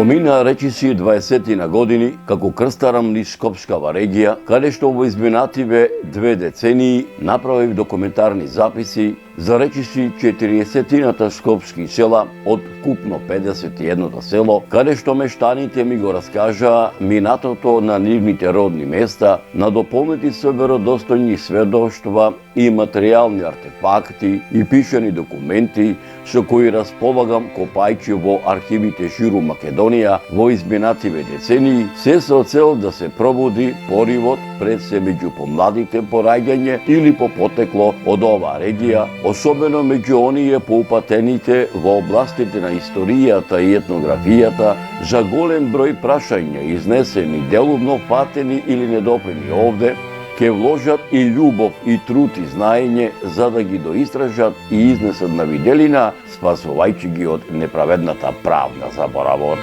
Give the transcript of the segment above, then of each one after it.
Помина речиси 20 години како крстарам низ Скопскава регија, каде што во изминативе 2 децении направив документарни записи за речиси 40-тината скопски села од купно 51 село, каде што мештаните ми го раскажаа минатото на нивните родни места, надополнети со веродостојни сведоштва и материјални артефакти и пишани документи со кои располагам копајќи во архивите ширум Македонија во изминативе децении, се со цел да се пробуди поривот пред се меѓу помладите по раѓање или по потекло од оваа регија, особено меѓу оние поупатените во областите на историјата и етнографијата за голем број прашања изнесени делумно фатени или недопрени овде, ке вложат и љубов и труд и знаење за да ги доистражат и изнесат на виделина, спасувајќи ги од неправедната правна заборавот.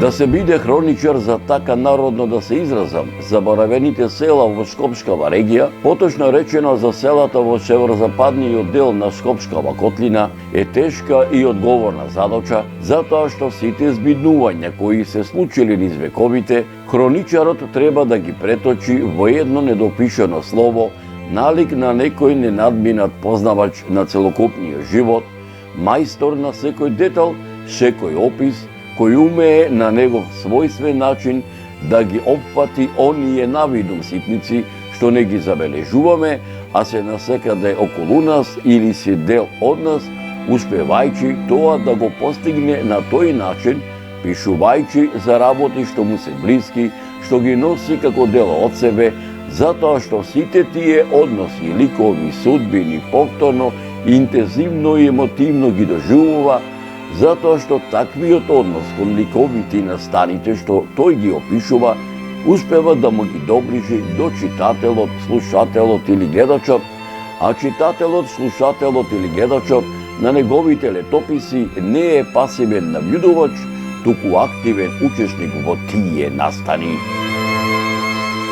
Да се биде хроничар за така народно да се изразам, заборавените села во Скопскава регија, поточно речено за селата во северозападниот дел на Скопскава котлина, е тешка и одговорна задача, затоа што сите збиднувања кои се случили низ вековите, хроничарот треба да ги преточи во едно недопишано слово, налик на некој ненадминат познавач на целокупниот живот, мајстор на секој детал, секој опис, кој умее на негов својствен начин да ги опфати оние навидум ситници што не ги забележуваме, а се насекаде околу нас или се дел од нас, успевајќи тоа да го постигне на тој начин, пишувајќи за работи што му се блиски, што ги носи како дел од себе, затоа што сите тие односи, ликови, судбини, повторно, интензивно и емотивно ги доживува, затоа што таквиот однос кон ликовите и настаните што тој ги опишува, успева да му ги доближи до читателот, слушателот или гледачот, а читателот, слушателот или гледачот на неговите летописи не е пасивен наблюдувач, туку активен учесник во тие настани.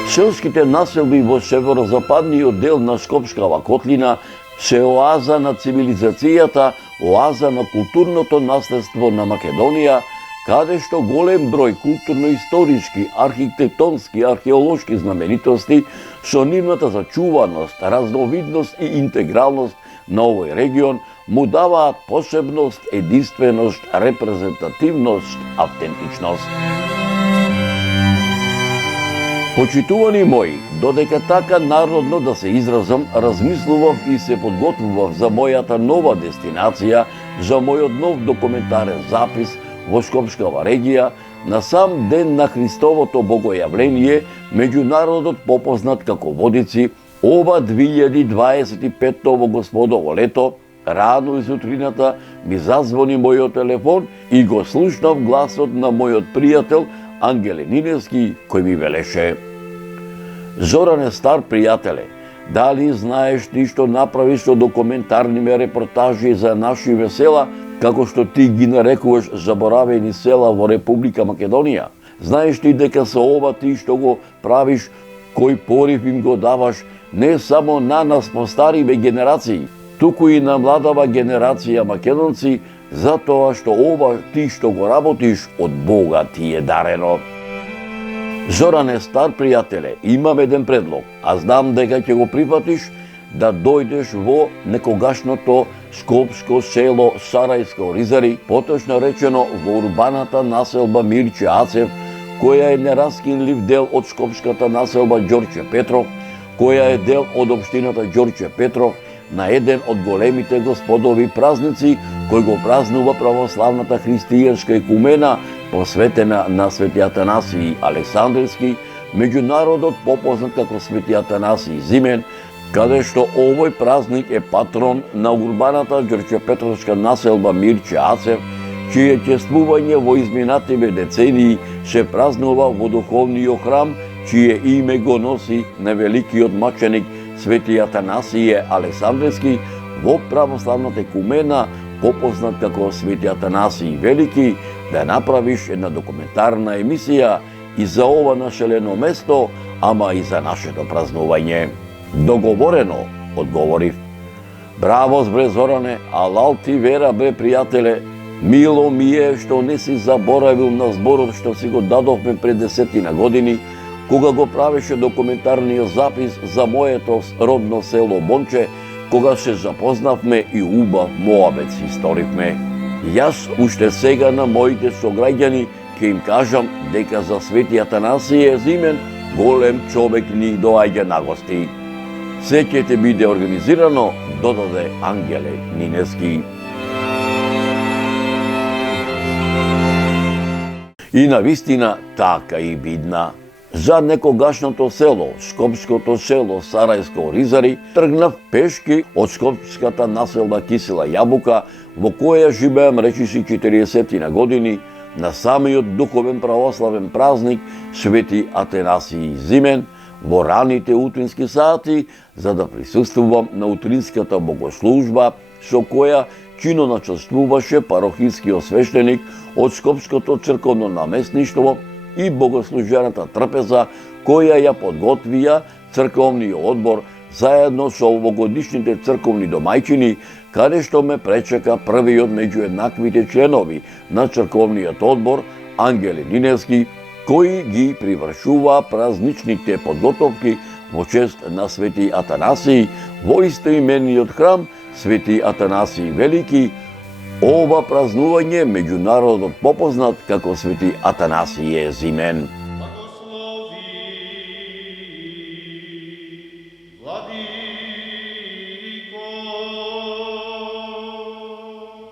Селските населби во северозападниот дел на Скопскава котлина се оаза на цивилизацијата, оаза на културното наследство на Македонија, каде што голем број културно-историски, архитектонски, археолошки знаменитости со нивната зачуваност, разновидност и интегралност на овој регион му даваат посебност, единственост, репрезентативност, автентичност. Почитувани мои, додека така народно да се изразам, размислував и се подготвував за мојата нова дестинација, за мојот нов документарен запис во Скопскава регија, на сам ден на Христовото богојавление, меѓу народот попознат како Водици, ова 2025 во Господово лето, рано изутрината ми зазвони мојот телефон и го слушнав гласот на мојот пријател Ангеле Ниневски, кој ми велеше: Зоране, стар пријателе, дали знаеш ти што направиш со документарниве репортажи за наши весела, како што ти ги нарекуваш заборавени села во Република Македонија? Знаеш ти дека со ова ти што го правиш, кој порив им го даваш не само на нас постариве генерации, туку и на младава генерација македонци, затоа што ова ти што го работиш од Бога ти е дарено. Зоране, стар пријателе, имам еден предлог, а знам дека ќе го прифатиш, да дојдеш во некогашното скопско село Сарајско Ризари, поточно речено во урбаната населба Мирче Ацев, која е нераскинлив дел од скопската населба Ѓорче Петров, која е дел од општината Ѓорче Петров, на еден од големите господови празници кој го празнува православната христијанска екумена посветена на Свети Атанасиј Александрски, меѓу народот попознат како Свети Атанасиј Зимен, каде што овој празник е патрон на урбаната Ѓорчепетровска населба Мирче Ацев, чие чествување во изминативе децении се празнува во духовниот храм, чие име го носи на великиот маченик Свети Атанасије Александрски во православната екумена, попознат како Свети Атанасиј Велики, да направиш една документарна емисија и за ова населено место, ама и за нашето празнување. Договорено, одговорив. Браво, бре Зоране, алал ти вера, бре пријателе, Мило ми е што не си заборавил на зборот што си го дадовме пред 10 години, кога го правеше документарниот запис за моето родно село Бонче, кога се запознавме и убав моабет си историвме. Јас уште сега на моите сограѓани ќе им кажам дека за Свети Атанасије Зимен голем човек ни доаѓа на гости. Се ќе те биде организирано, додаде Ангеле Нинески. И навистина така и бидна. За некогашното село, Шкопското село Сарајско Ризари, тргнав пешки од Шкопската населба Кисела Јабука, во која живеам речиси 40 години, на самиот духовен православен празник Свети Атанасиј Зимен, во раните утрински сати, за да присуствувам на утринската богослужба, со која чиноначествуваше парохискиот свештеник од Скопското црковно наместништво и богослужената трпеза која ја подготвија црковниот одбор заедно со овогодишните црковни домајчини, каде што ме пречека првиот меѓу еднаквите членови на црковниот одбор Ангеле Нинески, кои ги привршуваа празничните подготовки во чест на Свети Атанасиј во истоимениот храм Свети Атанасиј Велики. Ова празнување меѓународно попознат како Свети Атанасије Зимен.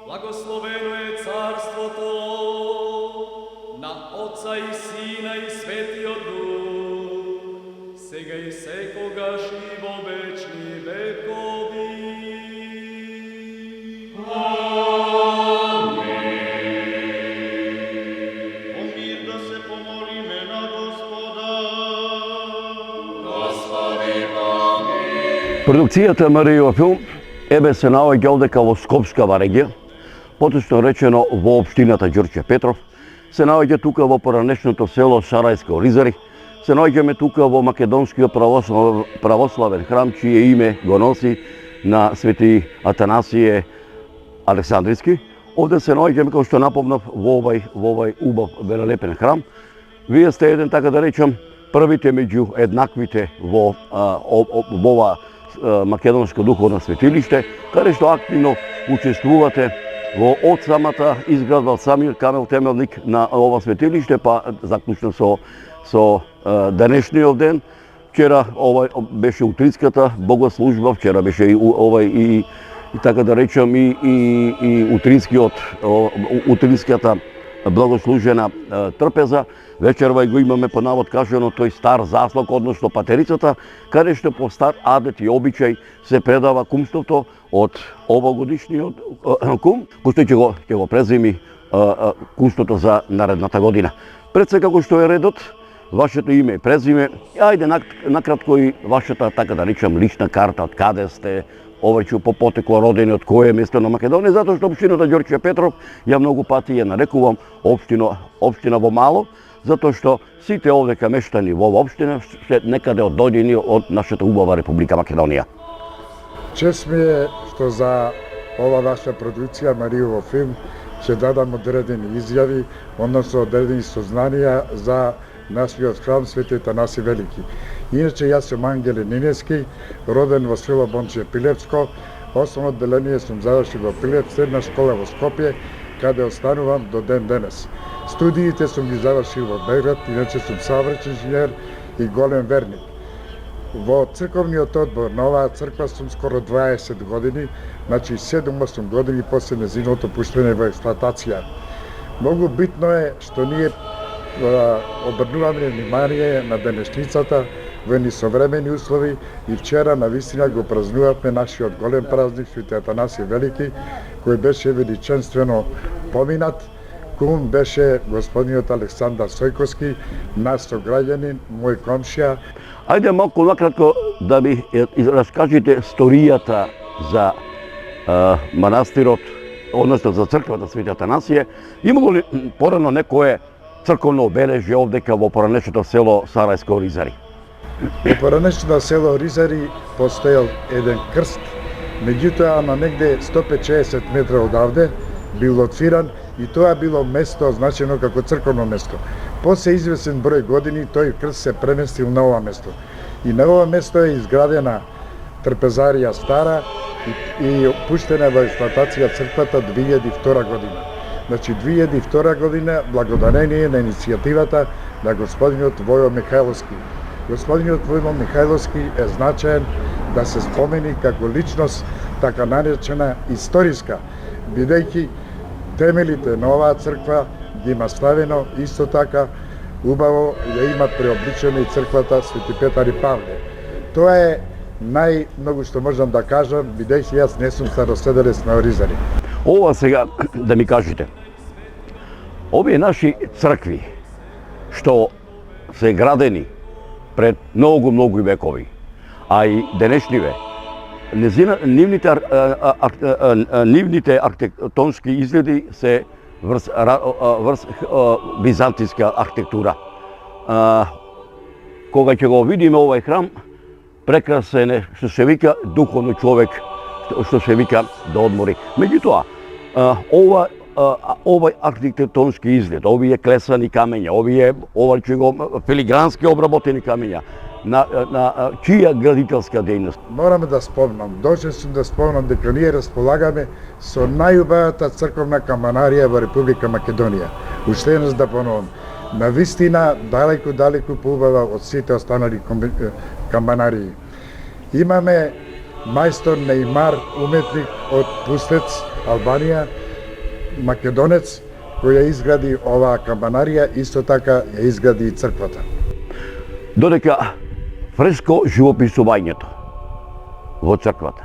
Благословено е царството на Отца и Сина и Светиот Дух, сега и секогаш и во вечни векови. Продукцијата Маријова филм ебе се наоѓа овдека во Скопскава регија, поточно речено во општината Ѓорче Петров, се наоѓа тука во поранешното село Сарајско Ризари, се наоѓаме тука во македонскиот православен храм, чие име го носи на Свети Атанасије Александриски. Овде се наоѓаме, како што напомнав, во овај убав велелепен храм. Вие сте еден, така да речам, првите меѓу еднаквите во ова македонско духовно светилиште, каде што активно учествувате од самата изградба, од самиот камел темелник на ова светилиште, па заклучно со денешниот ден. Вчера беше утринската богослужба, вчера беше и така да речам и утринската благослужена трпеза. Вечерва го имаме по навод кажано тој стар заслуг, односно патерицата, каде што по стар адет и обичај се предава кумството од овогодишниот кум, кој што ќе го преземи кумството за наредната година. Пред се како што е редот, вашето име и презиме, ајде накратко и вашата, така да речам, лична карта, од каде сте, овајчу по потекло родени, од кое место на Македонија, затоа што општината Ѓорче Петров ја многу пати ја нарекувам општина во мало, затоа што сите овдека мештани во оваа општина се некаде оддојдени од нашата убава Република Македонија. Чест ми е што за ова ваша продукција Маријово филм ќе дадам одредени изјави, односно одредени сознанија за нашиот храм Свети Атанасиј Велики. Иначе јас сум Ангеле Нинески, роден во село Бонче Пилевско. Основно одделение сум завршил во Пилевско, средна школа во Скопје, каде останувам до ден денес. Студиите сум ги завршил во Бејград, иначе сум саобраќајен инженер и голем верник. Во црковниот одбор на оваа црква сум скоро 20 години, значи 7-8 години после незиното пуштање во експлоатација. Многу битно е што ние обрнуваме внимание на денешницата во едни современи услови и вчера навистина го празнувавме нашиот голем празник Свети Атанасиј Велики, кој беше величенствено поминат. Кум беше господинот Александар Сојковски, наш сограѓанин, мој комшија. Ајде малку накратко да ми раскажете сторијата за манастирот, односно за црквата Свети Атанасије. Имало ли порано некое црковно обележје овдека во поранешното село Сарајско Ризари? Во поранешното село Ризари постоел еден крст, меѓутоа на негде 150 метра одавде бил отвиран и тоа било место означено како црковно место. После извесен број години тој крст се преместил на ова место. И на ова место е изградена трпезарија стара и пуштена во експлоатација црквата 2002 година. Значи 2002 година благодарение на иницијативата на господинот Војо Михајловски. Господинот Војо Михајловски е значаен да се спомени како личност така наречена историска, бидејќи темелите на оваа црква ги има ставено исто така убаво ја имат преобличена и црквата Свети Петар и Павле. Тоа е најмногу што можам да кажам, бидејќи јас не сум староседелец на Оризари. Ова сега да ми кажете, овие наши цркви што се градени пред многу векови, а и денешниве, нивните архитектонски изгледи се врз византијска архитектура. Кога ќе го видиме овај храм, прекрасен е, што се вика духовно човек, што се вика да одмори. Меѓутоа, овај архитектонски изглед, овие клесани камења, ова филигрански обработени камења, на чија градителска дејност? Мораме да спомнам, должен сум да спомнам дека ние располагаме со најубавата црковна камбанарија во Република Македонија. Уште еднаш да поновам, на вистина далеку поубава од сите останали камбанарии. Имаме мајстор Нејмар, уметник од Пустец, Албанија, македонец, кој ја изгради оваа камбанарија, исто така ја изгради и црквата. Додека фреско живописувањето во црквата,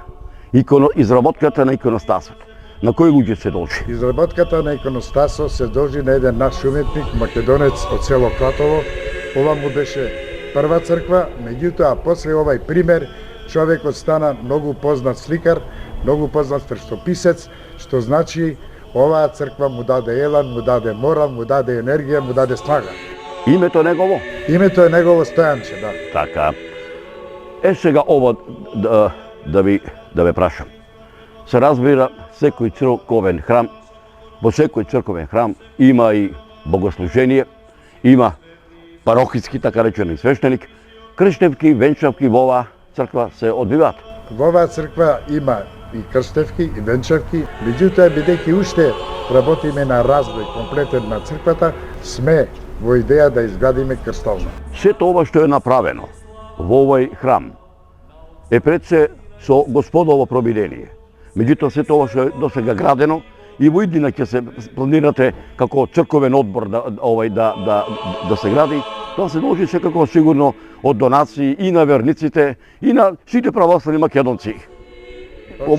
изработката на иконостасот, на кој луѓе се должи? Изработката на иконостасот се должи на еден наш уметник, македонец од село Клатово. Ова му беше прва црква, меѓутоа после овај пример човекот стана многу познат сликар, многу познат фрестописец, што значи оваа црква му даде елан, му даде морал, му даде енергија, му даде снага. Името негово? Името е негово Стојанче, да. Така. Сега ова да ве прашам. Се разбира, секој црковен храм, во секој црковен храм има и богослужение, има парохиски, така речени свештеник, крштевки, венчавки во оваа црква се одбиваат. Во оваа црква има и крштевки, и венчавки, меѓутоа бидејќи уште работиме на разбој комплетен на црквата, сме во идеја да изградиме крстовна. Сето ова што е направено во овој храм е пред се со Господово провидение. Меѓутоа сето ова што е досега градено и во иднина ќе се планирате како црковен одбор да се гради, тоа се должи секако сигурно од донации и на верниците и на сите православни македонци.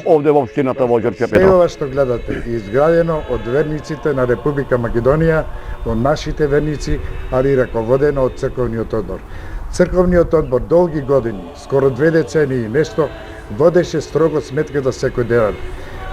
Овде во општината во Ѓорче Се ова што гледате е изградено од верниците на Република Македонија, од нашите верници, али и раководено од црковниот одбор. Црковниот одбор долги години, скоро 2 децении и нешто, водеше строго сметка за секој денар.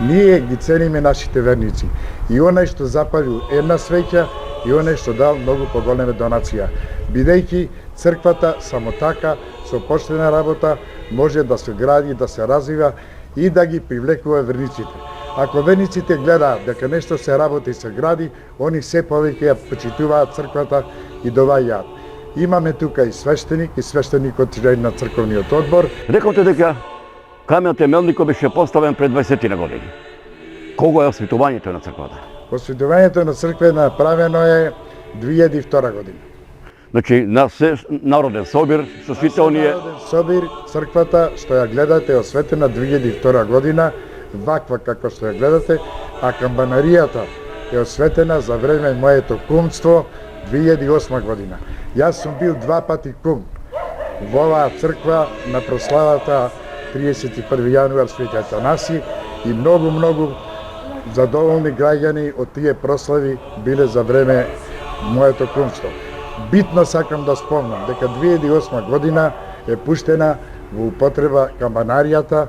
Ние ги цениме нашите верници и онај што запалил една свеќа и онај што дал многу поголема донација, бидејќи црквата само така со поштена работа може да се гради, да се развива и да ги привлекува верниците. Ако верниците гледаат дека нешто се работи и се гради, они се повеќе ја почитуваат црквата и доваѓаат. Имаме тука и свештеникот член на црковниот одбор. Рековте дека каменот темелникот беше поставен пред 20 на години. Кога е осветувањето на црквата? Осветувањето на црква направено е 2002 година. Значи, на народен собир, со сите оние... Народен собир, црквата што ја гледате е осветена 2002 година, ваква како што ја гледате, а камбанаријата е осветена за време моето кумство 2008 година. Јас сум бил 2 пати кум во оваа црква на прославата 31 јануар Свети Атанаси и многу задоволни граѓани од тие прослави биле за време моето кумство. Битно сакам да спомнам дека 2008 година е пуштена во употреба камбанаријата,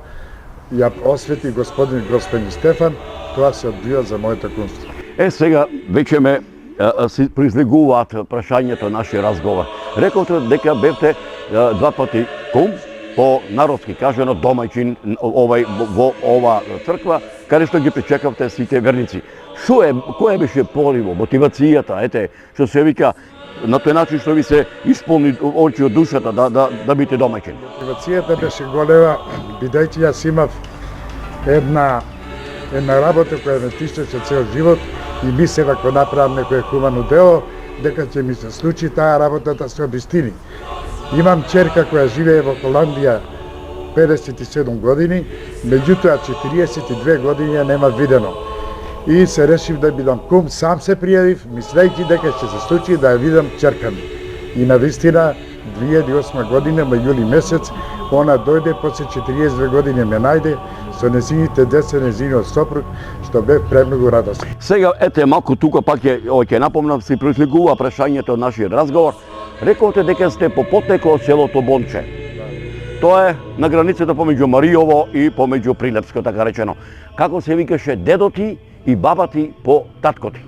ја освети господин Гроспени Стефан, тоа се одбива за моето кумство. Сега веќе ме си произлегуваат прашањето нашиот разговор. Рековте дека бевте 2 пати кум, по народски кажано домаќин во ова црква, каде што ги причекавте сите верници. кој беше пориво, мотивацијата, ете, што се вика, на тој начин што ви се исполни очи од душата да бидете домаќин? Мотивацијата беше голема, бидејќи јас имав една работа која ме тишеше цел живот и мислев ако направам некое хумано дело, дека ќе ми се случи таа работа да се обистини. Имам ќерка која живее во Холандија 57 години, меѓутоа 42 години ја нема видено. И се решив да бидам кум, сам се пријавив, мислејќи дека ќе се случи да ја видам ќерка ми. И навистина 2008 година, во јули месец, она дојде после 42 години ме најде со незините деца, незиниот сопруг, што бев премногу радосен. Сега, ете, малку тука пак ќе напомнам, си присликува прашањето од нашиот разговор. Рековте дека сте по потекло од селото Бонче. Тоа е на границата помеѓу Маријово и помеѓу Прилепско, така речено. Како се викаше дедо ти и баба ти по татко ти?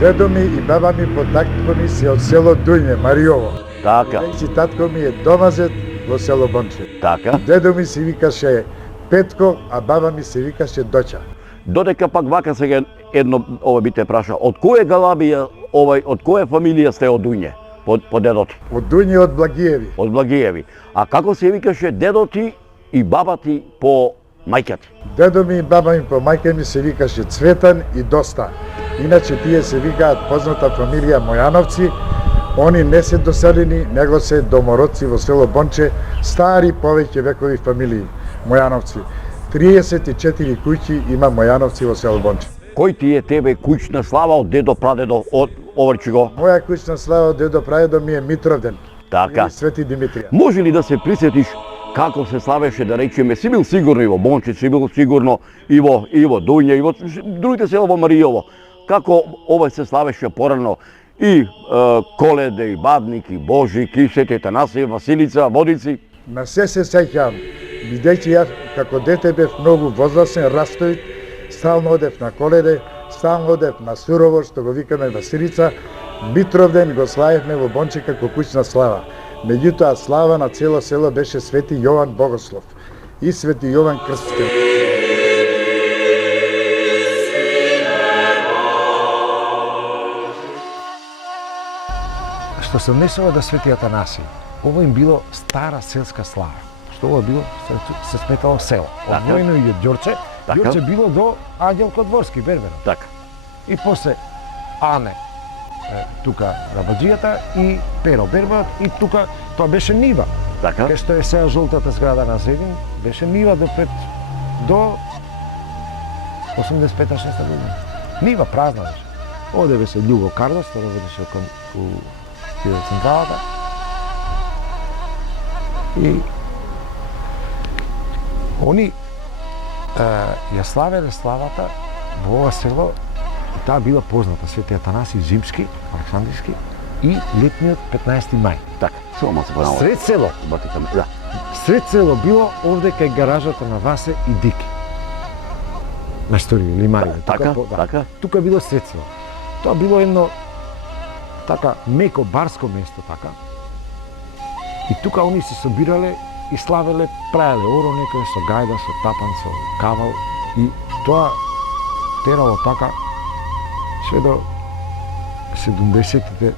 Дедо ми и баба ми по татко ми се од село Дујне, Маријово. Така. Си татко ми е домазет во село Бонче. Така. Дедо ми се викаше Петко, а баба ми се викаше Доќа. Додека пак вака сега едно би те праша, од која галабија, од која фамилија сте од Дујне? По дедо ти? Од Дујне од Благиеви. Од Благиеви. А како се викаше дедо ти и баба ти по мајка ти? Дедо ми и баба ми по мајка ми се викаше Цветан и Доста. Иначе тие се викаат позната фамилија Мојановци. Они не се доселени, него се домородци во село Бонче, стари повеќе векови фамилии Мојановци. 34 куќи има Мојановци во село Бонче. Кој ти е тебе куќна слава од дедо прадедо од Оврчиго? Моја куќна слава од дедо прадедо ми е Митровден. Така. Или Свети Димитрија. Може ли да се присетиш како се славеше, да речеме, си бил сигурно и во Бонче, си бил сигурно и во Дујне, и во другите села во Маријово. Како ова се славеше порано и Коледе, и Бабник, и Божик, и Свети Танасиев, Василица, Водици? На се сеќавам, бидејќи јас како дете бев многу возрастен, растоит, стално одев на Коледе, стално одев на Сурово, што го викаме Василица, Митровден го славевме во Бонче како куќна слава. Меѓутоа слава на цело село беше Свети Јован Богослов и Свети Јован Крстител. Што се однесува до Свети Атанасиј, ова им било стара селска слава. Што ова било, се сметало село. Од Војно и од Ѓорче, Ѓорче било до Ангелко Дворски, Берберот. Така. И после Ане, тука Рабаджијата и Перо Берберот, и тука тоа беше нива. Така. Кај што е сега жолтата зграда на Зедин, беше нива до 85-6 година. Нива празна беше. Оде беше Љуго Кардос, тоа работеше у хидроцентралата. И они ја славеле славата во ова село, и таа била позната Свети Атанасиј Зимски, Александрски и летниот 15 мај. Така, само се понавам. Сред село, Да. сред село било овде кај гаражата на Васе и Дики. На Сторија или Марије. Така, така. Тука било сред село. Тоа било едно така меко барско место така. И тука они се собирале и славеле, правеле оро некој со гајда, со тапан, со кавал, и тоа терало така све до 70-тите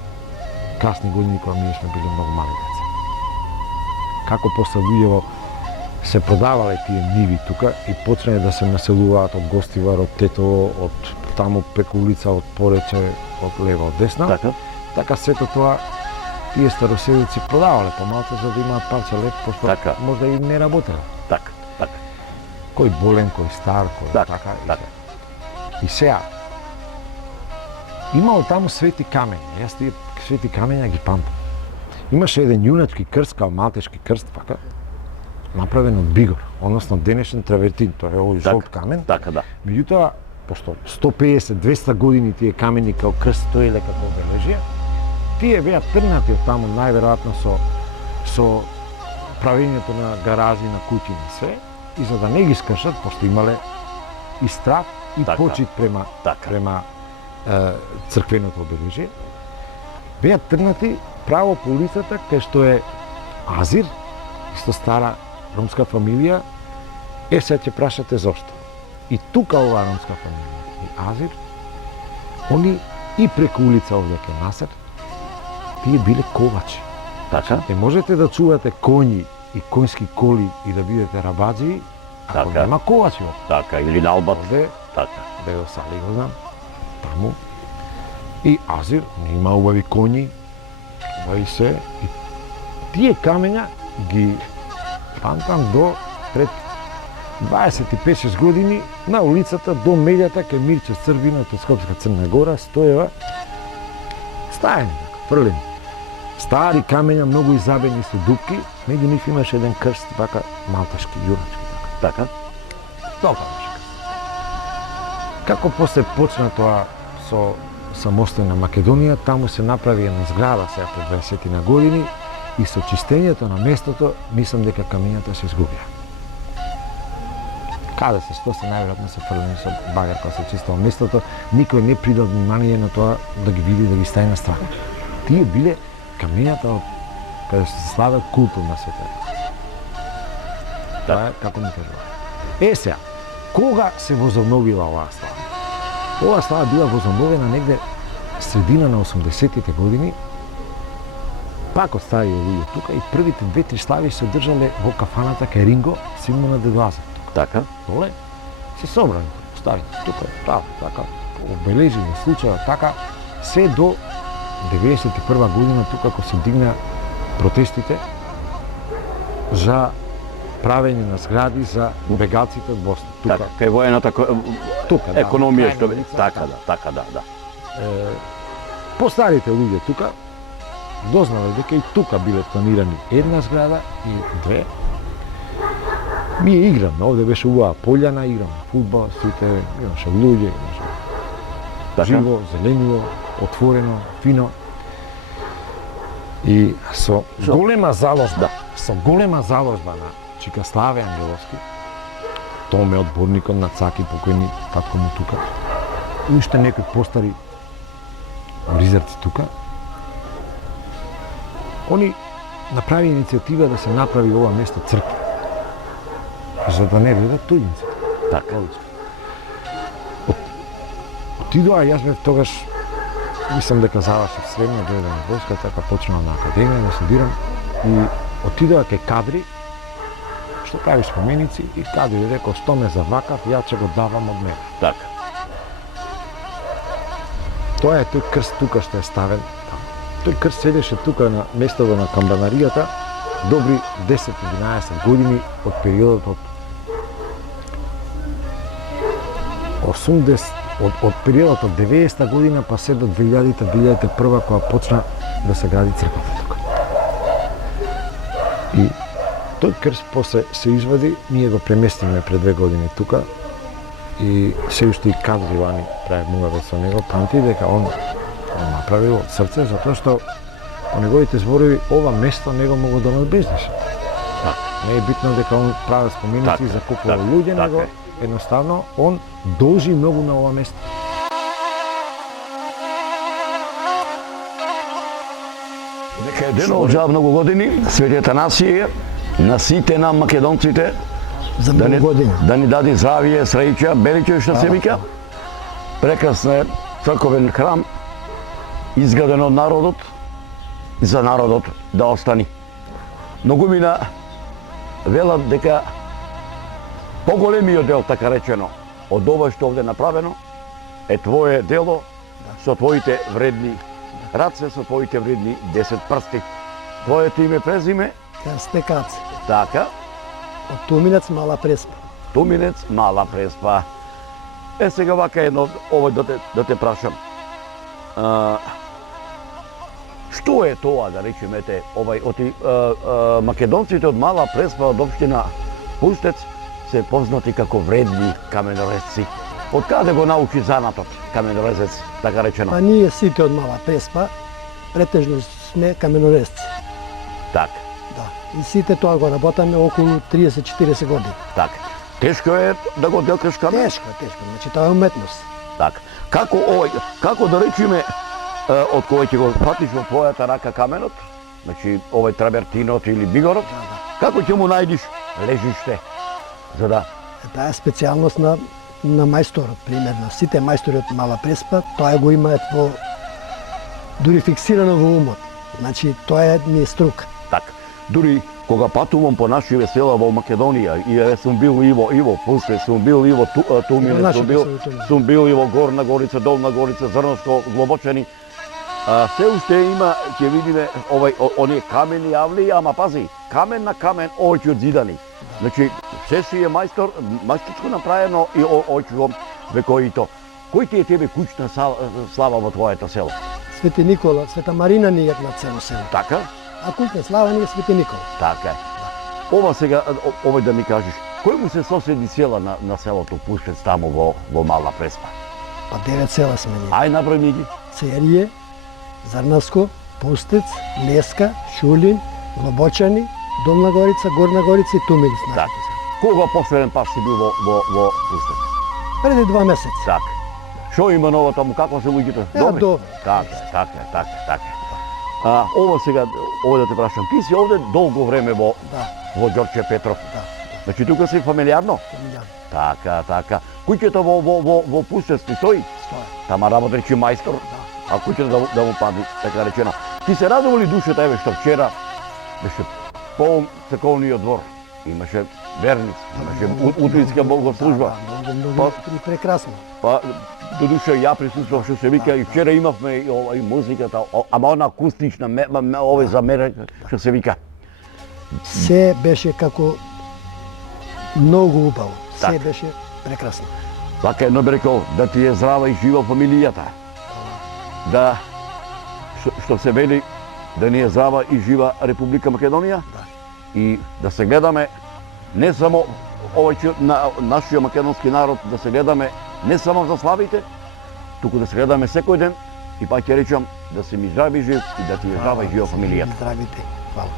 касни години кога ние сме били многу мали деца. Како после луѓево се продавале тие ниви тука и почнале да се населуваат од Гостивар, од Тетово, од таму преку улица, од Порече, од лева, од десна. Така. Така сето тоа тие староселици продавале помалку за да имаат парче леп, пошто Така. можда и не работеле. Така, така. Кој болен, кој стар, кој Така, така. така. И сега, имало таму свети камења, јас тие свети камења ги памтам. Имаше еден јуначки крст, као малтешки крст, така, направен од бигор, односно денешен травертин, тоа е овој Така, жолт камен. Така, да. Меѓутоа, пошто 150-200 години тие камени као крст стоеле како обележија, тие беа тргнати од таму најверојатно со правењето на гаражи, на куќи, на све, и за да не ги скршат, пошто имале и страх и Така, почит према така. црквеното обележие, беа тргнати право по улицата кај што е Азир, исто стара ромска фамилија. Сега ќе прашате зошто. И тука оваа ромска фамилија и Азир, они и преку улица овде ке Насер, тие биле ковачи. Така? Можете да чувате коњи и конјски коли и да бидете рабаджи, ако Така. нема ковачи овде. Така, или на Албат. Овде, Така. Бео Сали го знам, таму. И Азир, има убави коњи, убави се. И тие камења ги памтам до пред 25-6 години на улицата до Меѓата ке Мирче Црбина, од Скопска Црна Гора, стоева стаени, фрлени. Стари камења, многу изабени со дупки, меѓу нив имаше еден крст, вака малташки, јурачки. Така? Така беше крст. Како после почна тоа со самостојна Македонија, таму се направи една зграда сега пред 20 на години и со чистењето на местото, мислам дека камењата се изгубија. Каде се, што се најверојатно се фрлени со багер кога се чистело местото, никој не придал внимание на тоа да ги види, да ги стави на страна. Тие биле камењата од каде се слават културна светлина. Тоа е како ми кажува. Сега, кога се возобновила оваа слава? Оваа слава била возобновена негде средина на 80-тите години, пак од стари луѓе тука, и првите 2-3 слави се одржале во кафаната кај Ринго, Симона Дедуаза. Така? Доле се собрани старите тука, така, обележени случаја така, се до 91 година тука кога се дигна протестите за правење на згради за бегалците од Босна. Тука, Така, кај воената тука, да, економија крај што граница, така да, така да, да. Постарите луѓе тука дознале дека и тука биле планирани една зграда и две. Ние играме, овде беше убава полјана, играме фудбал, сите, имаше луѓе, имаше Така? живо, зелениво, отворено, фино. И со голема заложба, со голема заложба на Чика Славе Ангеловски, Томе одборникот на Цаки, покојни татко му тука, и уште некои постари ризарци тука, они направи иницијатива да се направи ова место црква, за да не бидат туѓинци. Така. Отидоа, јас бев тогаш, мислам дека завршив средна, дојдем на войска, така почнав на академија да студирам и отидоа кај Кадри, што прави споменици и Кадри рекол, што ме завакав, ја ќе го давам од мене. Така. Тоа е тој крст тука што е ставен. Тој крст седеше тука на местото на камбанаријата добри 10-11 години од периодот од 80 од периодот од 90-та година па се до 2000-та, 2001 кога почна да се гради црквата тука. И тој крст после се извади, ние го преместиме пред 2 години тука и се уште и Кадри вани прави муаве со него, памти дека он направил од срце, затоа што по неговите зборови ова место него могу да надбезнеше. Не е битно дека он прави споменици Така, за купува така, луѓе, така него е. едноставно он должи многу на ова место. Дека еден од многу години, Свети Атанасије, на сите нам македонците, За да многу години. да ни даде здравие, среќа, белиќе што се вика. Прекрасен црковен храм, изграден од народот и за народот да остани. Многумина велат дека поголемиот дел, така речено, од ова што овде направено, е твое дело со твоите вредни раце, со твоите вредни 10 прсти. Твоето име, презиме, Стекац. така, Од Туминец, Мала Преспа. Туминец, Мала Преспа. Сега вака едно, овој да те прашам. Што е тоа, да речемете, македонците од Мала Преспа, од општина Пустец, се познати како вредни каменорезци. Од каде го научи занатот каменорезец, така речено? Па ние сите од Мала Преспа, претежно сме каменорезци. Така, Да. И сите тоа го работаме околу 30-40 години. така. Тешко е да го делкаш камен? Тешко, тешко. Значи тоа е уметност. Така. Како да речеме, од кој ќе го фатиш во твојата рака каменот, значи овој трабертинот или бигорот, како ќе му најдиш лежиште, за да... Таа е специјалност на на мајсторот, пример, на сите мајстори од Мала Преспа, тоа го имаат дури фиксирано во умот. Значи, тоа ни е струка. Така. Дури кога патувам по нашите села во Македонија, и сум бил и во Пусте, сум бил и во Тумине, сум бил и во Горна Горица, Долна Горица, Зрноско, Глобочани. Се уште има, ќе видиме, оние камени јавли, ама пази, камен на камен, овој одзидани. Значи, се си е мајсторско направено и овој векоито. Кој ти е тебе куќна слава во твоето село? Свети Никола, Света Марина ни е на цело село. Така? А куќна слава ни е Свети Никола. Така. Ова сега, овој да ми кажеш, кој му се соседи села на селото Пуштец таму во Мала Преспа? Па 9 села сме ние. Ај наброј ми ги. Церие, Зрнаско, Пустец, Леска, Шулин, Глобочани, Долна Горица, Горна Горица и Тумилис. Така. Кога последен пат си бил во Пустец? Преди 2 месеци. Така. Шо има ново таму, како се луѓето? Добри. Така. Ова сега, овде да те прашам, ти си овде долго време во Ѓорче Петров. Да. Значи тука си фамилиарно? Фамилиарно. Така. Куќето во Пустец ти стои? Стоја. Тама работечи мајстор? А куќето да му пади, така речено. Ти се радува ли душата, еве што вчера беше полн црковниот двор? Имаше верници, имаше утринска богослужба. Многу прекрасно. Па, додуше ја присуствував што се вика и вчера имавме и музиката, ама она акустична, овој замера што се вика. Се беше како многу убаво. Се Така. беше прекрасно. Така едно би рекол, да ти е здрава и жива фамилијата. Да, што се вели, да ни е здрава и жива Република Македонија. И да се гледаме не само нашиот македонски народ, да се гледаме не само за славите, туку да се гледаме секој ден и пак ќе речам да си ми здрави жив и да ти е здрава и жива фамилијата. Здравите. Фала.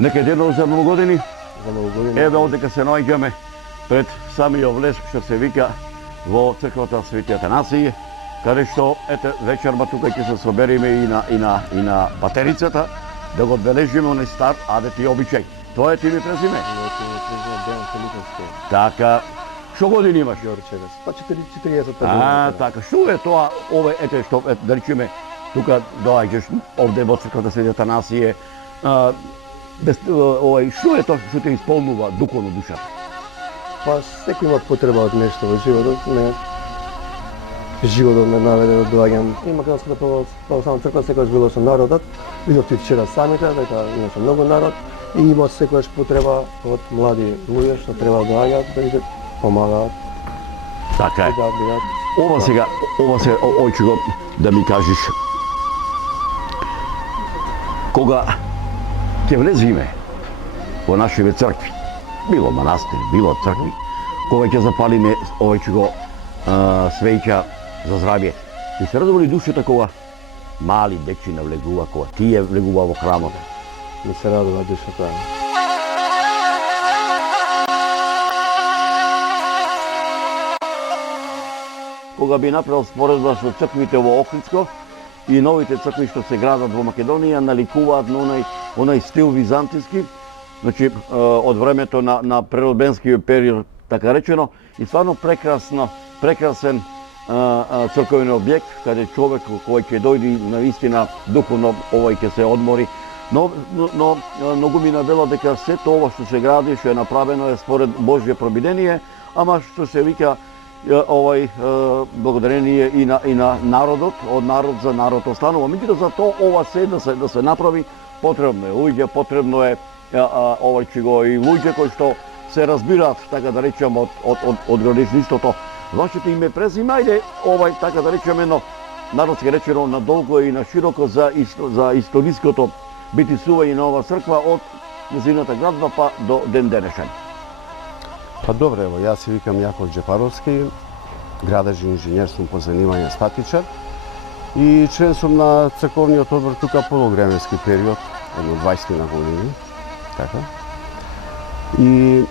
Нека едно за многу години, За многу години. еве одека се наоѓаме пред самиот влез што се вика во црквата Свети Атанасиј, каде што ете вечерма тука ќе се собериме и на патерицата да го одбележиме оној стар адет и обичај. Тоа е ти ми презиме. Дејан Филиповски, Така, што години имаш? Ѓорчевец. Па 40 години. Така, што е тоа, ове, ете, што, да речеме, тука доаѓаш овде во црквата Свети Атанасиј, што е тоа што те исполнува духовно душата? Па секој има потреба од нешто во животот, животот ме наведе да доаѓам. И Македонската православна црква секогаш било со народот. Видовте вчера самите дека имаше многу народ и има секогаш потреба од млади луѓе што треба да доаѓаат да ги помагаат. Така е. Да бидат. Ова сега, ојче го да ми кажеш, кога ќе влезиме во нашите цркви, било манастир, било цркви, кога ќе запалиме овојче го свеќа за здравје, ти се радува ли душата кога мали дечи навлегува, кога тие влегува во храмот? Ми се радува душата. Кога би направил споредба со црквите во Охридско и новите цркви што се градат во Македонија, наликуваат на онај стил византиски, значи од времето на преродбенскиот период, така речено, и стварно прекрасен црковен објект, каде човек кој ќе дојде наистина духовно овој ќе се одмори. Но многу ми навела дека сето ова што се гради, што е направено е според Божје провидение, ама што се вика благодарение и на народот, од народ за народ останува. Меѓутоа за тоа ова се да се направи, потребно е луѓе, потребно е и луѓе кои што се разбираат, така да речем, од градишништвото. Вашето име презиме, ајде, така да речеме, народски речено, надолго и на широко за историското битисување на ова црква од незината градба па до ден денешен. Па добре, ево, јас се викам Јаков Джепаровски, градежен инженер сум по занимање статичар и член сум на црковниот одбор тука по временски период. едно 20 на години, така. И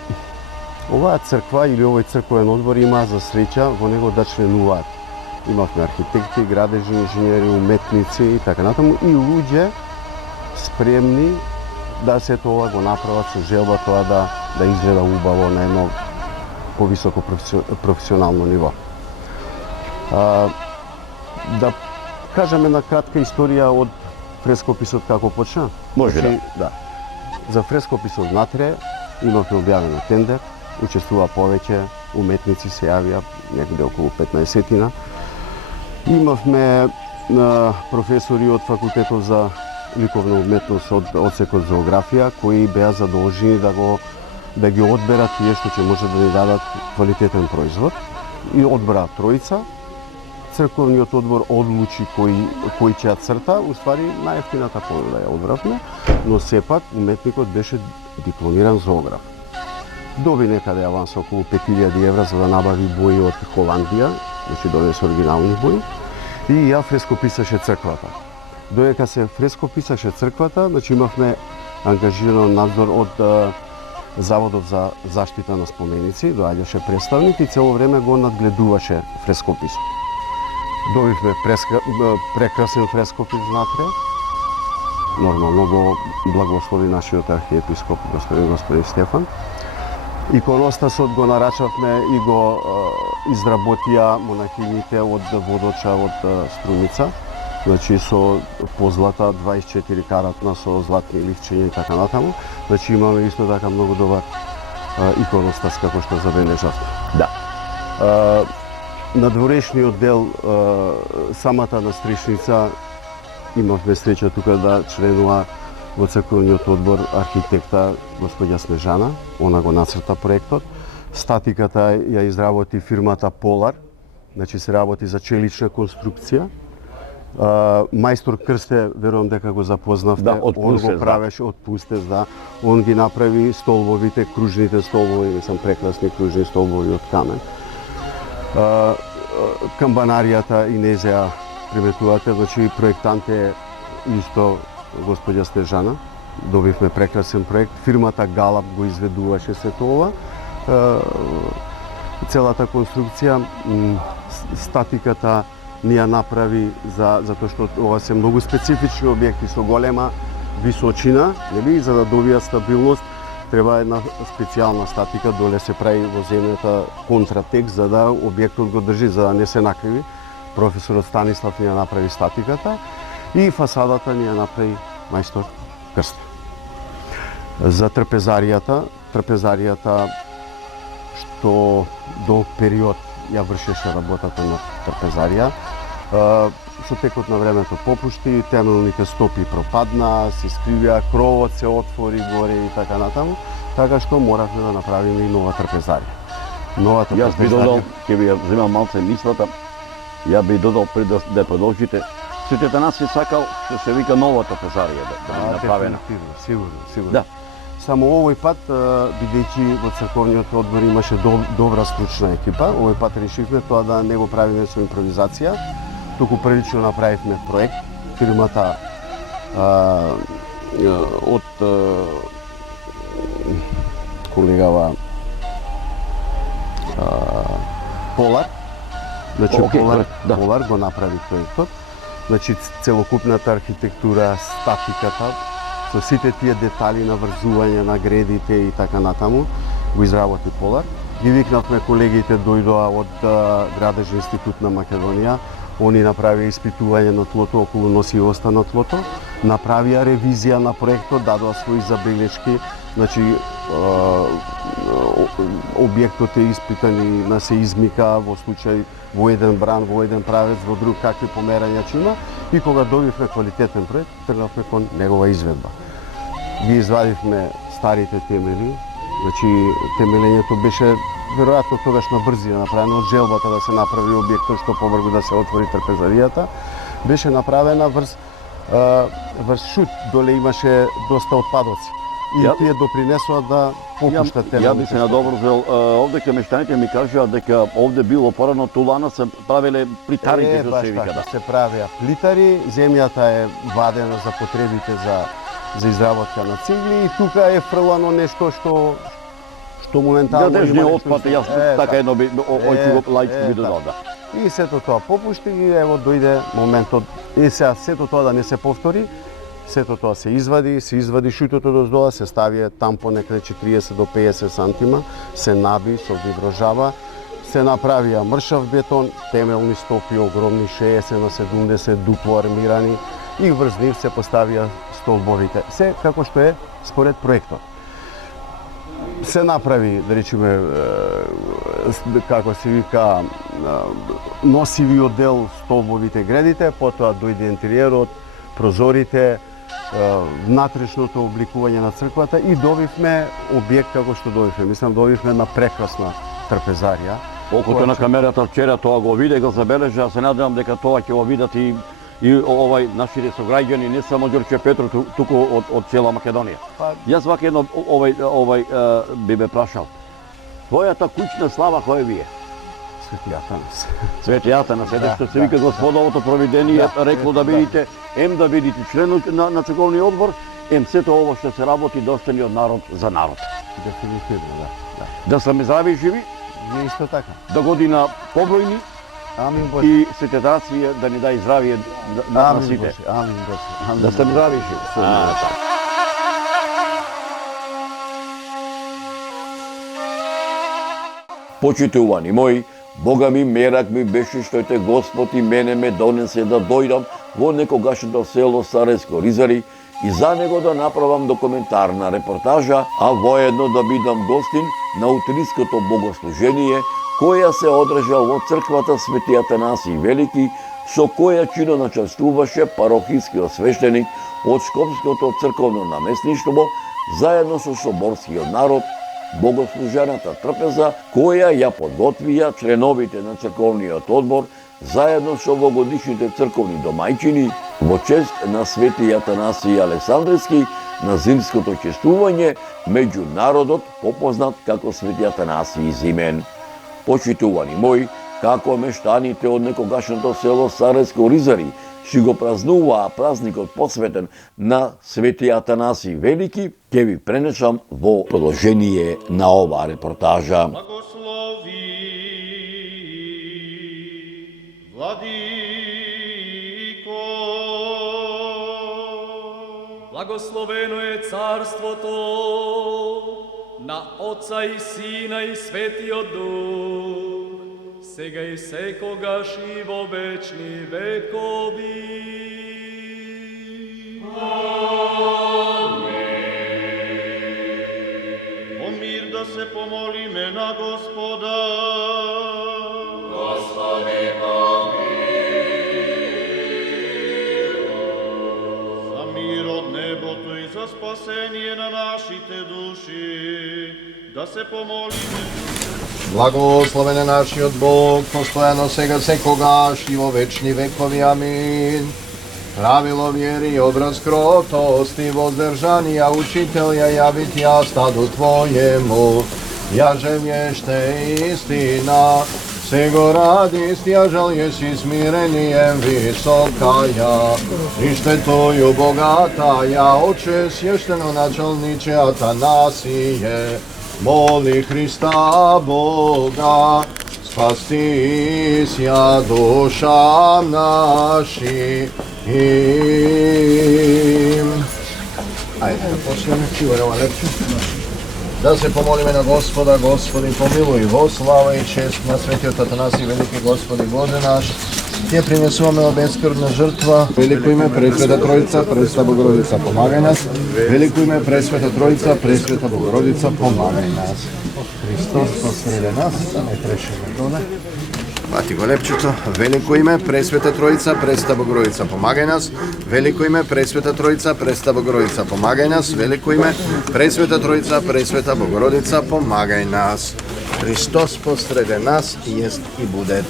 оваа црква или овој црковен одбор има за среќа во него да членуваат. Имавме архитекти, градежни инженери, уметници и така натаму и луѓе спремни да се тоа го направат со желба тоа да изгледа убаво на едно повисоко професионално ниво. Да кажеме на кратка историја од фрескописот како почна. Може Значи, да. За фрескописот внатре имавме објавено тендер, учествува повеќе уметници се јавија, некаде околу 15-тина. Имавме професори од факултетот за ликовна уметност од одсекот зоографија кои беа задолжени да ги одберат тие што ќе може да ни дадат квалитетен производ. И одбра тројца. Црковниот одбор одлучи кој ќе ја црта, уствари најефтината понуда ја одбравме, но сепак уметникот беше дипломиран зоограф. Доби некаде аванс околу 5000 евра за да набави бои од Холандија, значи донесе оригинални бои, и ја фрескописаше црквата. Додека се фрескописаше црквата, значи имавме ангажиран надзор од Заводов за заштита на споменици, доаѓаше представник и цело време го надгледуваше фрескописот. Добивме прекрасен фрескопис внатре. Нормално го благослови нашиот архиепископ господин Стефан. Иконостасот го нарачавме и го изработија монахините од водоча од Струмица. Значи со позлата 24 каратна со златни ливчења и така натаму. Значи имаме исто така многу добар иконостас како што забележавте. Да. На дворешниот дел самата настришница имавме среќа тука да членува во црковниот одбор архитекта господја Снежана, она го нацрта проектот. Статиката ја изработи фирмата Полар, значи се работи за челична конструкција. Мајстор Крсте, верувам дека го запознавте, Да, од он Пустес, го правеше од Пустес, да. Он ги направи столбовите, кружните столбови, мислам прекрасни кружни столбови од камен. Камбанаријата и незеа приметувате, значи проектант е исто господја Снежана. Добивме прекрасен проект. Фирмата Галап го изведуваше се тоа. Целата конструкција, статиката ни ја направи затоа што ова се многу специфични објекти со голема височина, нели, за да добија стабилност треба една специјална статика, доле се прави во земјата контратекст за да објектот го држи, за да не се накриви. Професорот Станислав ни ја направи статиката и фасадата ни ја направи мајстор Крсте. За трапезаријата што долг период ја вршеше работата на трапезарија, со текот на времето попушти, темелните стопи пропадна, се скривија, кровот се отвори горе и така натаму, така што моравме да направиме и нова трапезарија. Новата Јас би трапезарија... додал, ќе ви ја земам малце мислата, ја би додал пред да продолжите. Свети Атанаси сакал што се вика нова трапезарија да биде направена. Сигурно. Да. Само овој пат, бидејќи во црковниот одбор имаше добра стручна екипа, овој пат решивме тоа да не го правиме со импровизација, туку прилично направивме проект. Фирмата од колегава Полар, значи Полар го направи проектот. Значи целокупната архитектура, статиката, со сите тие детали на врзување на гредите и така натаму, го изработи Полар. Ги викнавме колегите, дојдоа од Градежен институт на Македонија, они направија испитување на тлото, околу носивоста на тлото, направија ревизија на проектот, дадоа своји забелешки, значи објектот е испитан и на сеизмика, во случај во еден бран, во еден правец, во друг какви померања ќе има, и кога добивме квалитетен проект, тргнавме кон негова изведба. Ги извадивме старите темели, значи темелењето беше веројатно тогаш на брзина направено од желбата да се направи објектот што побрзо да се отвори трапезаријата, беше направена врз шут, доле имаше доста отпадоци. И тие допринесоа да попуштат теренот. Ја би се надобрзел, овде мештаните ми кажаа дека овде било порано тулана се правеле плитарите што се вика, да. Се правеа плитари, земјата е вадена за потребите за изработка на цигли и тука е фрлано нешто што моментално Градежни има отпад, јас така едно ојче го лајчко би додал, да. И сето тоа попушти и ево дојде моментот и сега сето тоа да не се повтори, сето тоа се извади шутото доздола, се стави тампон некаде 40 до 50 сантима, се наби со виброжава, се направија мршав бетон, темелни стопи огромни 60 на 70 дупло армирани и врз нив се поставија столбовите. Се како што е според проектот. Се направи, да речеме, како се вика, носивиот дел, столбовите, гредите, потоа дојде интериерот, прозорите, внатрешното обликување на црквата и добивме објект како што добивме. Мислам, добивме една прекрасна трапезарија. Колкото на камерата вчера тоа го виде, го забележа, се надевам дека тоа ќе го видат и нашите сограѓани, не само Ѓорче Петров, туку од цела Македонија. Јас вака едно би ме прашал. Твојата куќна слава која ви е? Свети Атанас. Свети Атанас, ете што се вика Господовото провидение, рекло да бидите, да видите член на црковниот одбор, сето ово што се работи да остане од народ за народ. Дефинитивно, да. Да сме здрави и живи, Вие исто така. да година побројни, Амин Боже. и Светата Нација да ни даде здравие на Амин сите. Боже. Амин Боже. Да сте здрави и живи. Така. Почитувани мои, Бога ми мерак ми беше што те Господ и мене ме донесе да дојдам во некогашното село Сареско Ризари и за него да направам документарна репортажа, а воедно да бидам гостин на утринското богослужение која се одржа во црквата Свети Атанасий Велики, со која чино начествуваше парохискиот свештеник од Скопското црковно наместништво заедно со соборскиот народ, богослужената трпеза која ја подготвија членовите на црковниот одбор заедно со овогодишните црковни домајчини во чест на Свети Атанасий Александрски на зимското чествување меѓу народот попознат како Свети Атанасий Зимен. Почитувани мои, како мештаните од некогашното село Сареско Ризари си го празнуваа празникот посветен на Свети Атанасий Велики, ќе ви пренесам во продолжение на оваа репортажа. Благослови, Владико. Благословено е царството на Отца и Сина и Светиот Дух, сега и секогаш и во вечни векови. О мир да се помолиме на Господа. Господи, за мир од небото и за спасение на нашите души, да се помолиме. Благословен е нашиот Бог, постојано сега секогаш и во вечни векови. Амин. Правило вјери и образ кротости, воздржанија, учителја, јавити ја стаду Твојему. Јаже вјеште истина, сего ради стјажал јеси смиренијем високаја. Иштетою богатаја, Отче свјештено началниче Атанасије. Моли Христа Бога, спастися душам нашим. Ајде да почнеме, чувај ова лепче. Да се помолиме на Господа. Господи, помилуј, во слава и чест на Светиот Атанасий Велики, Господи Боже наш. Ќе принесуваме ова бескрвна жртва. Велико име, Пресвета Тројца, Пресвета Богородица, помагај нас. Велико име, Пресвета Тројца, Пресвета Богородица, помагај нас. Христос посреде нас, не трешеме доле. Бати го лепчето. Велико име, Пресвета Тројца, Пресвета Богородица, помагај нас. Велико име, Пресвета Тројца, Пресвета Богородица, помагај нас. Велико име, Пресвета Тројца, Пресвета Богородица, помагај нас. Христос посреде нас јест и буде.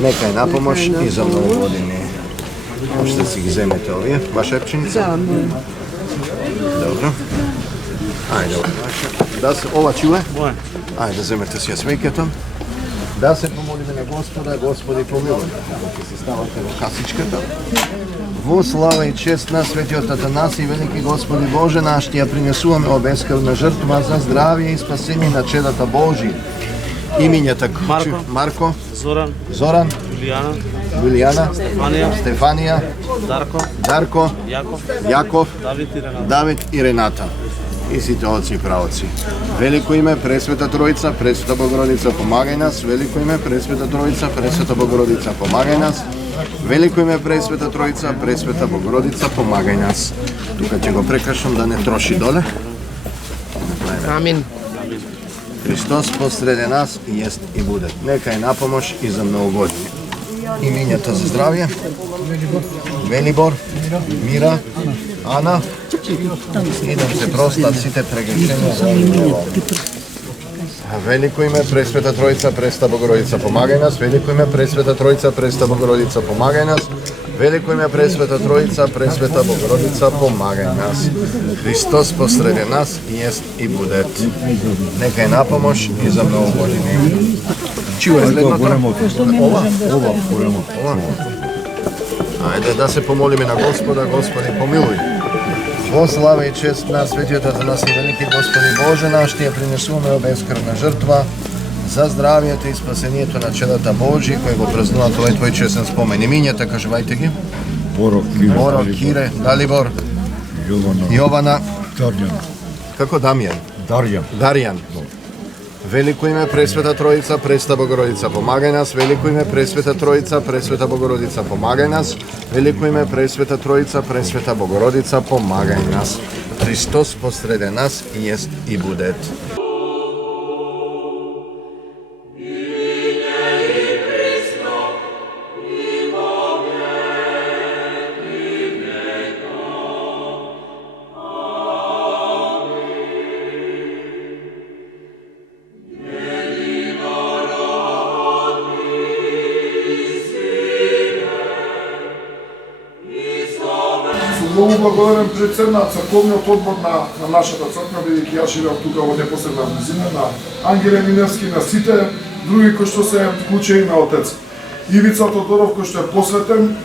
Нека е на помош и за многу години. Можете си ги земете овие, ваша епчиница? Да, добро. Ајде, ова се ова чиле? Ајде, земете си ја свеќето. Да се помолиме на Господа, Господи помилуј. Ќе се ставате во касичката. Во слава и чест на светиот Атанаси, велики Господи Боже наш, ти ја принесуваме обескрвна жртва за здравие и спасение на чедата Божи. Имињата Марко, Зоран, Вилијана, Стефанија, Дарко, Јаков, Давид и Рената. И сите отци и праотци. Велико име Пресвета Тројца, Пресвета Богородица, помагај нас. Велико име Пресвета Тројца, Пресвета Богородица, помагај нас. Велико име Пресвета Тројца, Пресвета Богородица, помагај нас. Тука ќе го прекашам да не троши доле. Амин. Христос посреде нас и ест и буде. Нека е напомош и за многу години. Имињата за здравје: Велибор, Мира, Ана. И да се простат сите прегрешени за Велико име Пресвета Тројца, Пресвета Богородица, помагај нас. Велико име Пресвета Тројца, Пресвета Богородица, помагај нас. Велико име Пресвета Тројца, Пресвета Богородица, помагај нас. Христос посреде нас и ест и будет. Нека е напомош и за многу години. Чио е следното? Ова. Ајде да се помолиме на Господа, Господи помилуј. Во слава и чест на светиот Атанаси, велики Господи Боже наш, ти ја принесуваме обескрвна жртва за здравието и спасението на чедата Божи, кои го празнуваат овој твој чесен спомен. Имињата, кажувајте ги. Боро, Кире, Далибор, Јована, како Дамјан? Дарјан. Велико име Пресвета Тројца, Пресвета Богородица, помагај нас. Велико име Пресвета Тројца, Пресвета Богородица, помагај нас. Велико име Пресвета Тројца, Пресвета Богородица, помагај нас. Христос посреде нас и ест и будет. Многу благодарен председател на црковниот одбор на нашата црква, бидејќи јас живеам тука во непосредна близина на Ангеле Миневски, на сите други кои што се вклучени на отец Ивица Тодоров, кој што е посветен.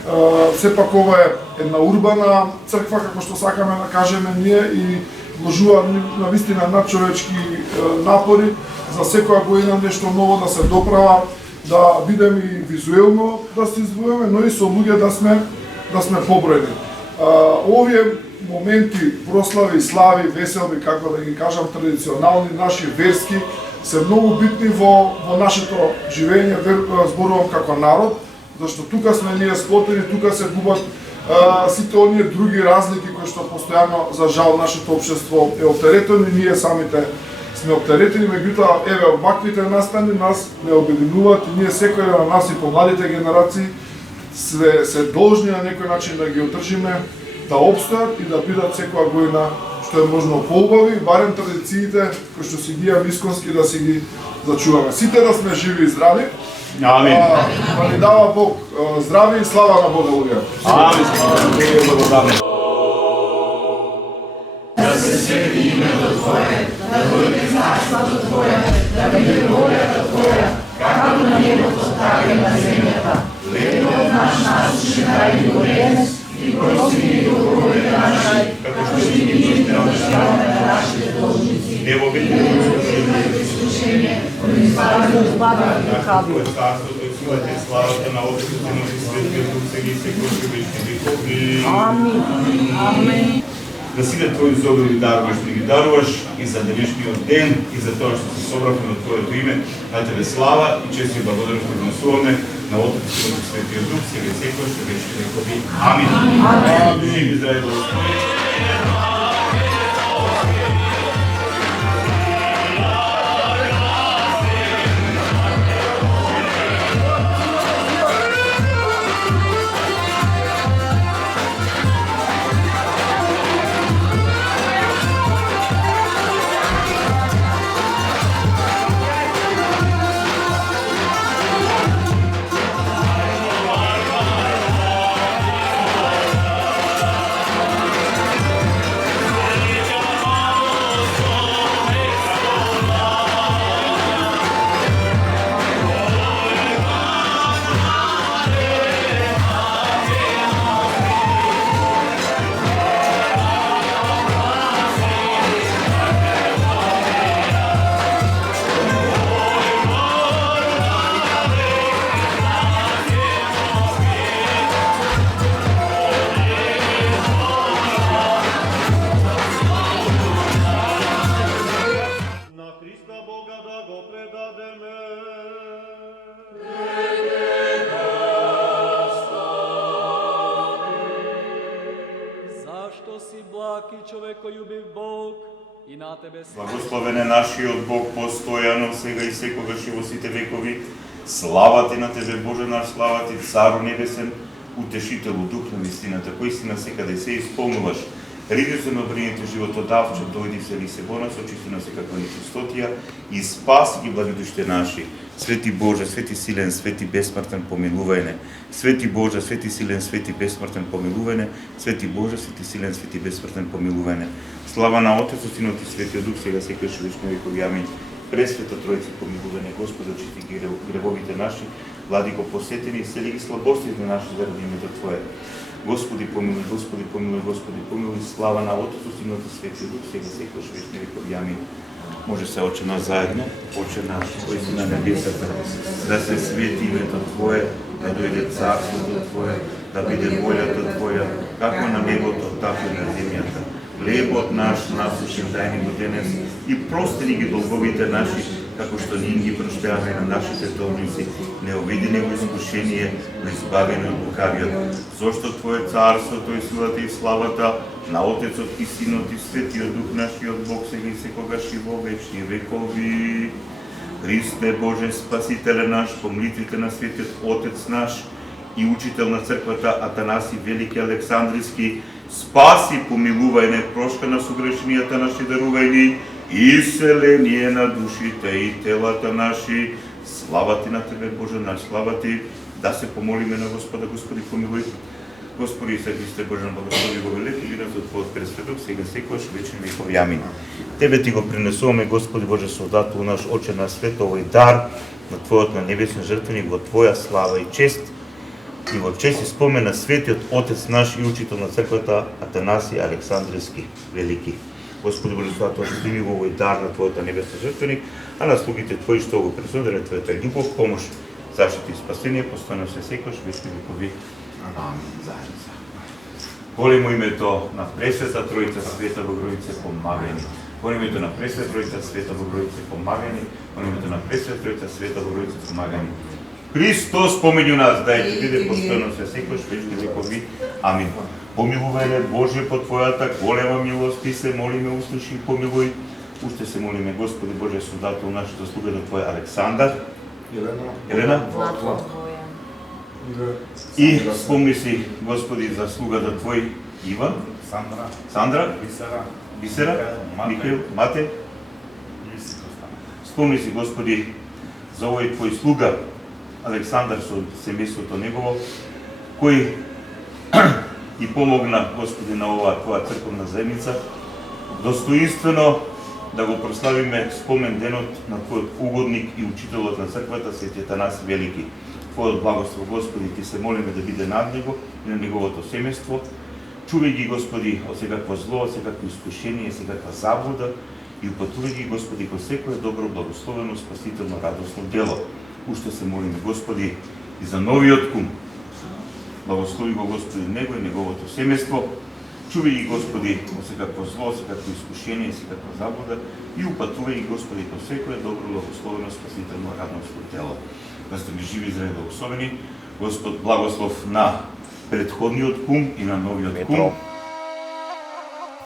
Сепак ова е една урбана црква, како што сакаме да кажеме ние, и вложува на вистина надчовечки напори за секоја година нешто ново да се доправа, да бидеме и визуелно да се издвоиме, но и со луѓе да сме побројни. Овие моменти, прослави, слави, веселби, како да ги кажам, традиционални, наши верски, се многу битни во нашето живење, зборувам како народ, зашто тука сме ние сплотени, тука се губат сите оние други разлики кои што постојано, за жал, нашето општество е оптеретено и ние самите сме оптеретени, меѓутоа, еве, ваквите настани нас не обединуваат и ние секој на нас и помладите генерации се должни на некој начин да ги одржиме, да обстојат и да бидат секоја година што е можно поубави, барем традициите кои што си ги имаме исконски да си ги зачуваме. Сите да сме живи и здрави. Амин. Да ни дава Бог здраве и слава на Бога, луѓе. Амин. Благодарам. Да се свети името Твое, да дојде царството Твое, да биде волјата Твоја, како на небото, така и на земјата. Хлебот наш насушни и го денес, и прости ни долговите наши, како што и ние простиваме на нашите должници. Не во искушение, но избави од зла и лукавиот. Царството и силата и славата на Отцот и Светиот Дух сега и секогаш и вечни векови. Амин. Амин. Да сите Твои зогреби даруваш, да ги даруваш и за денешниот ден, и за тоа што се собравме на Твоето име, на Тебе слава и чест и благодарност однесуваме на Отцот и Светиот Дух, сега и секогаш и вечни векови. Амин. Амин. Живи здрави Господи. Zašto si blag i човеколюбив Бог и на тебе Благословен е нашиот Бог постојано, сега и секогаш и во сите векови. Слава ти на тебе, Боже наш, слава ти, Цару небесен, утешителу, дух на вистината, кој си на секаде се исполнуваш. Риди се на брините животодавче, дојди се ли се во нас, очисти на секаква нечистотија и спаси ги благодуште наши. Свети Боже, свети силен, свети бесмртен, помилувај не. Свети Боже, свети силен, свети бесмртен, помилувај не. Свети Боже, свети силен, свети бесмртен, помилувај не. Слава на Отецот, Синот и Светиот Дух, сега секогаш и вечно векови. Амин. Пресвета Тројца, помилувај не, Господи, очисти ги гревовите наши, Владико, посетени и сели ги слабостите наши заради името Твое. Господи помилуј, Господи помилуј, Господи помилуј, слава на Отецот, Синот и Светиот Дух, сега секогаш и вечно векови. Амин. Може се Отче наш заедно, Отче наш, кој си на небесата, да се свети името Твое, да дојде царството Твое, да биде волјата Твоја, како на небото, така и на земјата. Хлебот наш насушен дај ни го денес и прости ни ги долговите наши, како што ние ги проштеваме на нашите должници. Не уведи ни во искушение, но избави ни од лукавиот. Зошто Твое царството и силата и славата на Отецот и Синот и Светиот Дух нашиот Бог сега и секогаш и во вечни векови. Христе Боже, Спасителе наш, по молитвите на Светиот Отец наш и учител на црквата Атанаси Велики Александриски, спаси, помилувај не, прошка на согрешнијата наши, дарувај ни исцеление на душите и телата наши. Слава ти на тебе, Боже наш, слава ти. Да се помолиме на Господа. Господи, помилуј. Господи Исус Христе, Боже, благослови го велики вина за Твојот пресведок, сега секогаш вечни векови. Амин. Тебе ти го принесуваме, Господи Боже, создател наш, Отче на свет, овој дар на Твојот на небесен жртвеник во Твоја слава и чест. И во чест и спомен на Светиот Отец наш и учител на црквата Атанаси Александриски Велики. Господи Боже, слава што прими во овој дар на Твојот небесен жртвеник, а на слугите Твои што го пресудиле Твојата љубов, помош, заштита и спасение, постојано се секогаш вечни векови. Амин. Заедно са. Молимо името на Пресвета Тројца Света Богородице, помагај ни. Во името на Пресвета Тројца Света Богородице, помагај ни. Во името на Пресвета Тројца Света Богородице, помагај ни. Христос помеѓу нас, дај ти биде постојано се секогаш вечни векови. Амин. Помилувај не, Боже, по Твојата голема милост, ти се молиме, услуши и помилуј. Уште се молиме, Господи Боже, создател наш, заслуга на Твој Александар, Елена, и спомни си, Господи, заслугата Твој Иван, Сандра, Бисера, Михаил, Мате. Спомни си, Господи, за овој Твој слуга Александар со семејството негово, кој и помогна, Господи, на оваа Твоја црковна заедница, достоинствено да го прославиме спомен денот на Твојот угодник и учителот на црквата Свети Атанаси Велики. Твојот благослов, Господи, ти се молиме да биде над него и на неговото семејство. Чувај ги, Господи, од секакво зло, од секакво искушение, секаква заблуда и упатувај ги, Господи, во секое добро, благословено, спасително, радосно дело. Уште се молиме, Господи, и за новиот кум. Благослови го, Господи, него и неговото семејство. Чувај ги, Господи, од секакво зло, секакво искушение, секаква заблуда и упатувај ги, Господи, во секое добро, благословено, спасително, радосно дело. Да сте ми живи и здрави благословени. Господ, благослов на предходниот кум и на новиот кум.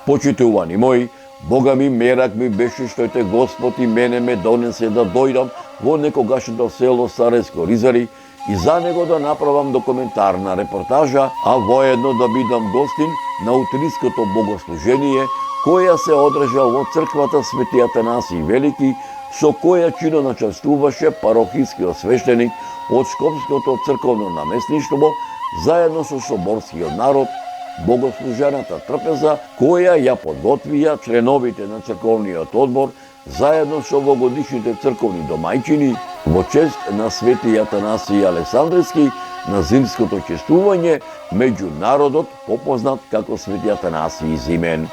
Почитувани мои, Бога ми мерак ми беше што ете Господ и мене ме донесе да дојдам во некогашното село Старецко Ризари и за него да направам документарна репортажа, а воедно да бидам гостин на утринското богослужение, која се одржа во црквата Свети Атанаси Велики, со која чино начествуваше парохискиот свештеник од Шкопското црковно наместништво, заедно со соборскиот народ, богослужената трпеза, која ја подготвија членовите на црковниот одбор, заедно со овогодишните црковни домајчини, во чест на Свети Атанаси Александриски, на зимското чествување меѓу народот, попознат како Свети Атанаси Зимен.